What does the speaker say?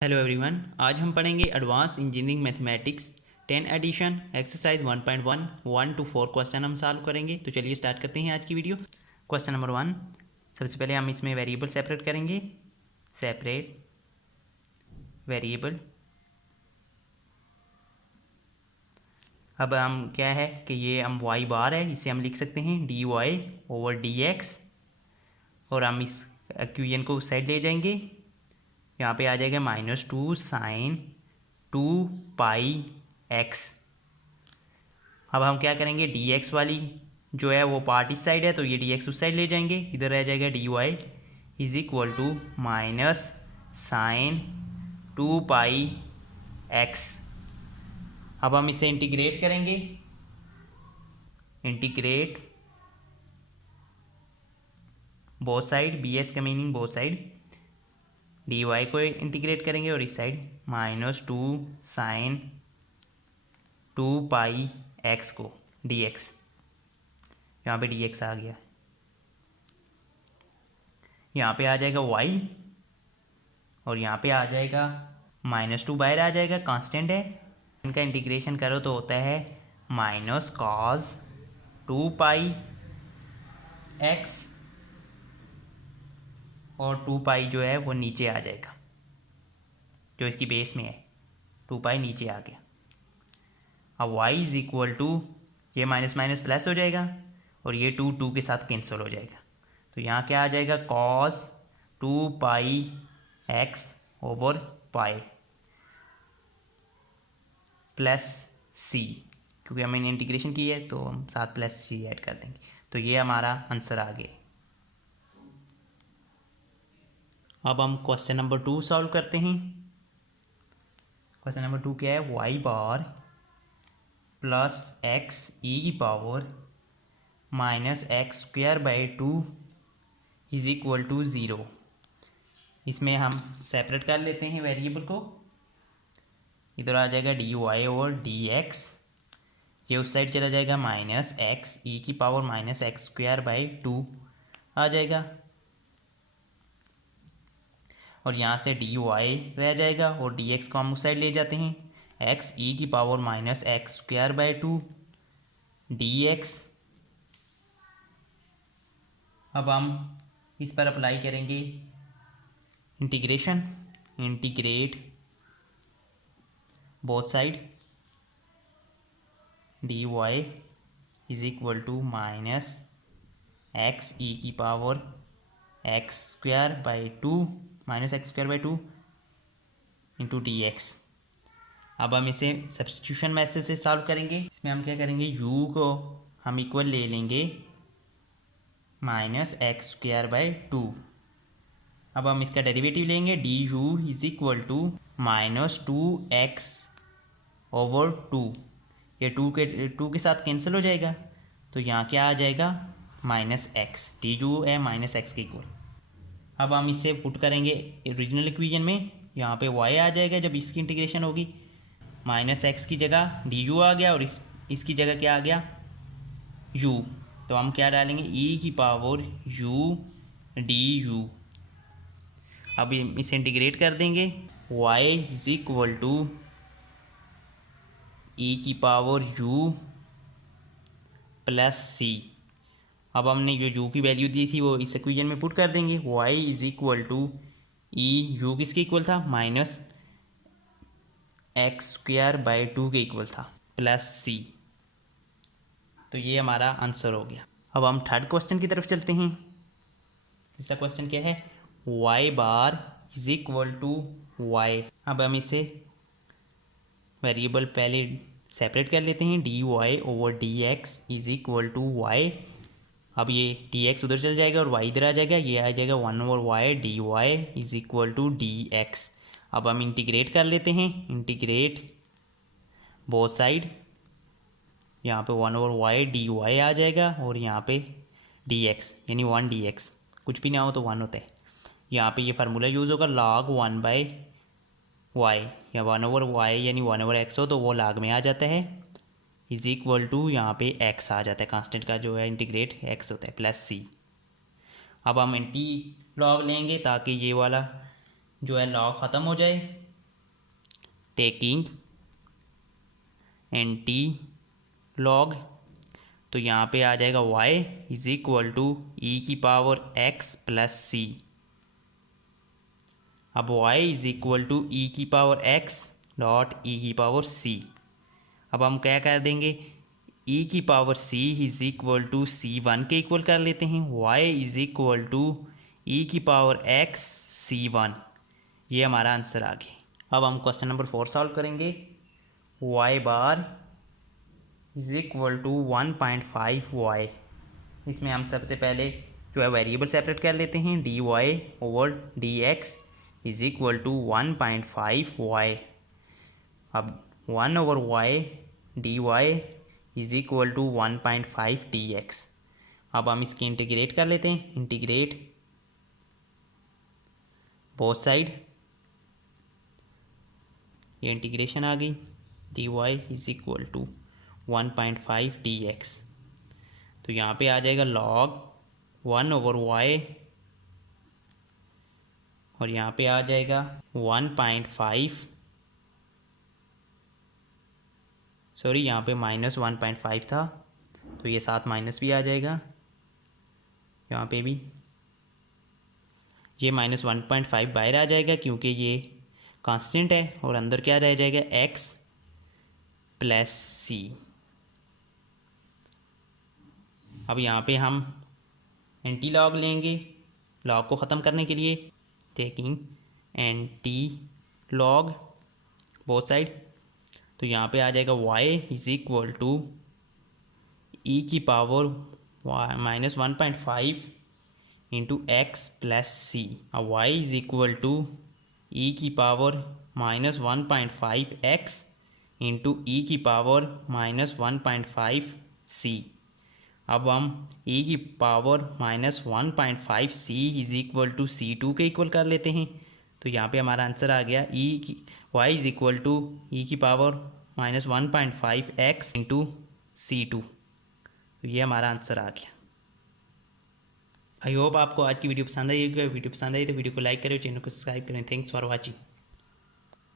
Hello everyone, आज हम पढ़ेंगे advance engineering mathematics 10 edition exercise 1.1 1 to 4 question हम सॉल्व करेंगे। तो चलिए स्टार्ट करते हैं आज की वीडियो। क्वेश्चन नंबर 1, सबसे पहले हम इसमें वेरिएबल सेपरेट करेंगे। Separate variable. अब हम क्या है कि ये हम वाई बार है, इसे हम लिख सकते हैं D Y over D X, और हम इस इक्वेशन को उस साइड ले जाएंगे। यहाँ पे आ जाएगा -2 साइन 2 पाई एक्स। अब हम क्या करेंगे, डी एक्स वाली जो है वो पार्ट इस साइड है, तो ये डी एक्स उस साइड ले जाएंगे। इधर रह जाएगा D y is equal to minus sine 2 pi x. अब हम इसे इंटीग्रेट करेंगे। Integrate both side, B S का meaning both side. D y को इंटीग्रेट करेंगे और इस साइड -2 साइन 2 पाई एक्स को डी एक्स। यहाँ पे डी एक्स आ गया, यहाँ पे आ जाएगा y, और यहाँ पे आ जाएगा -2 बाहर आ जाएगा, कांस्टेंट है। इनका इंटीग्रेशन करो तो होता है माइनस कॉस 2 पाई एक्स, और 2 पाई जो है वो नीचे आ जाएगा, जो इसकी बेस में है 2 पाई नीचे आ गया। अब y इज इक्वल टू, ये माइनस माइनस प्लस हो जाएगा, और ये 2 के साथ कैंसिल हो जाएगा। तो यहाँ क्या आ जाएगा, cos 2 pi x over pi plus सी, क्योंकि हमने इंटीग्रेशन की है तो हम साथ प्लस सी ऐड कर देंगे। तो ये हमारा आंसर आ गया। अब हम क्वेश्चन नंबर 2 सॉल्व करते हैं। क्वेश्चन नंबर 2 क्या है, वाई बार प्लस एक्स ई की power minus x square by 2 is equal to 0। इसमें हम सेपरेट कर लेते हैं वेरिएबल को। इधर आ जाएगा D Y over D X, ये उस साइड चला जाएगा, माइनस एक्स ई की power minus x square by 2 आ जाएगा, और यहाँ से डी वाई रह जाएगा, और डी एक्स को हम उस साइड ले जाते हैं, एक्स ई की power minus x square by 2 d x. अब हम इस पर अप्लाई करेंगे integration. Integrate both side, d y is equal to minus x ई की power x square by 2 minus x square by 2 into d x. अब हम इसे सब्स्टिट्यूशन मेथड से सॉल्व करेंगे। इसमें हम क्या करेंगे, u को हम इक्वल ले लेंगे माइनस एक्स स्क्वायर बाई 2। अब हम इसका डेरिवेटिव लेंगे, D U is equal to -2x over 2। ये 2 के साथ कैंसिल हो जाएगा, तो यहाँ क्या आ जाएगा, -x। डी यू है -x के इक्वल। अब हम इसे पुट करेंगे ओरिजिनल इक्वेशन में। यहाँ पे y आ जाएगा जब इसकी इंटीग्रेशन होगी, -x की जगह डी यू आ गया, और इसकी जगह क्या आ गया, u। तो हम क्या डालेंगे, e की पावर u डी यू। अब इसे इंटीग्रेट कर देंगे, y is equal to e की पावर u प्लस सी। अब हमने जो u की वैल्यू दी थी वो इस इक्वेशन में पुट कर देंगे। y is equal to e, u किसके इक्वल था, माइनस एक्स स्क्वायर बाई 2 के इक्वल था, प्लस सी। तो ये हमारा आंसर हो गया। अब हम थर्ड क्वेश्चन की तरफ चलते हैं। तीसरा क्वेश्चन क्या है, y bar is equal to y. अब हम इसे वेरिएबल पहले सेपरेट कर लेते हैं, D Y over D x is equal to y. अब ये डी एक्स उधर चल जाएगा और वाई इधर आ जाएगा, ये आ जाएगा 1 over y d y is equal to d x. अब हम इंटीग्रेट कर लेते हैं, इंटीग्रेट बोथ साइड। यहाँ पे 1 ओवर वाई डी वाई आ जाएगा, और यहाँ पे डी एक्स यानी 1 डी एक्स, कुछ भी ना हो तो 1 होता है। यहाँ पे ये फार्मूला यूज़ होगा, log 1 बाई वाई, या 1 ओवर वाई यानी 1 ओवर एक्स हो तो वो log में आ जाता है, इज इक्वल टू यहाँ पे x आ जाता है, कांस्टेंट का जो है इंटीग्रेट x होता है, प्लस सी। अब हम एंटी लॉग लेंगे ताकि ये वाला जो है लॉग ख़त्म हो जाए, टेकिंग एंटी लॉग, तो यहाँ पे आ जाएगा y is equal to e की पावर x प्लस सी। अब y is equal to e की पावर x डॉट ई की पावर c। अब हम क्या कर देंगे, e की power c is equal to c1 के इक्वल कर लेते हैं। y is equal to e की पावर x c1, ये हमारा आंसर आ गया। अब हम क्वेश्चन नंबर 4 सॉल्व करेंगे। y bar is equal to 1.5y। इसमें हम सबसे पहले जो है वेरिएबल सेपरेट कर लेते हैं। dy over dx is equal to 1.5y। अब 1 over y dy is equal to 1.5 dx। अब हम इसकी इंटीग्रेट कर लेते हैं। इंटीग्रेट बोथ साइड, ये इंटीग्रेशन आ गई। dy is equal to 1.5 dx, तो यहाँ पे आ जाएगा log 1 ओवर y और यहाँ पे आ जाएगा 1.5, सॉरी यहाँ पे माइनस 1.5 था, तो ये साथ माइनस भी आ जाएगा। यहाँ पे भी ये माइनस 1.5 बाहर आ जाएगा क्योंकि ये कांस्टेंट है, और अंदर क्या रह जाएगा x प्लस सी। अब यहाँ पे हम एंटी लॉग लेंगे लॉग को ख़त्म करने के लिए। Taking anti log both side, तो यहाँ पे आ जाएगा y is equal to e की power minus 1.5 into x plus सी। अब y is equal to e की power minus 1.5 x into e की पावर माइनस 1.5 सी। अब हम e की power minus 1.5 c is equal to C2 के equal कर लेते हैं, तो यहाँ पे हमारा आंसर आ गया y is equal to e की power minus 1.5 x into C2, तो ये हमारा आंसर आ गया। आई होप आपको आज की वीडियो पसंद आई होगी। वीडियो पसंद आई तो वीडियो को लाइक करें, चैनल को सब्सक्राइब करें। Thanks for watching.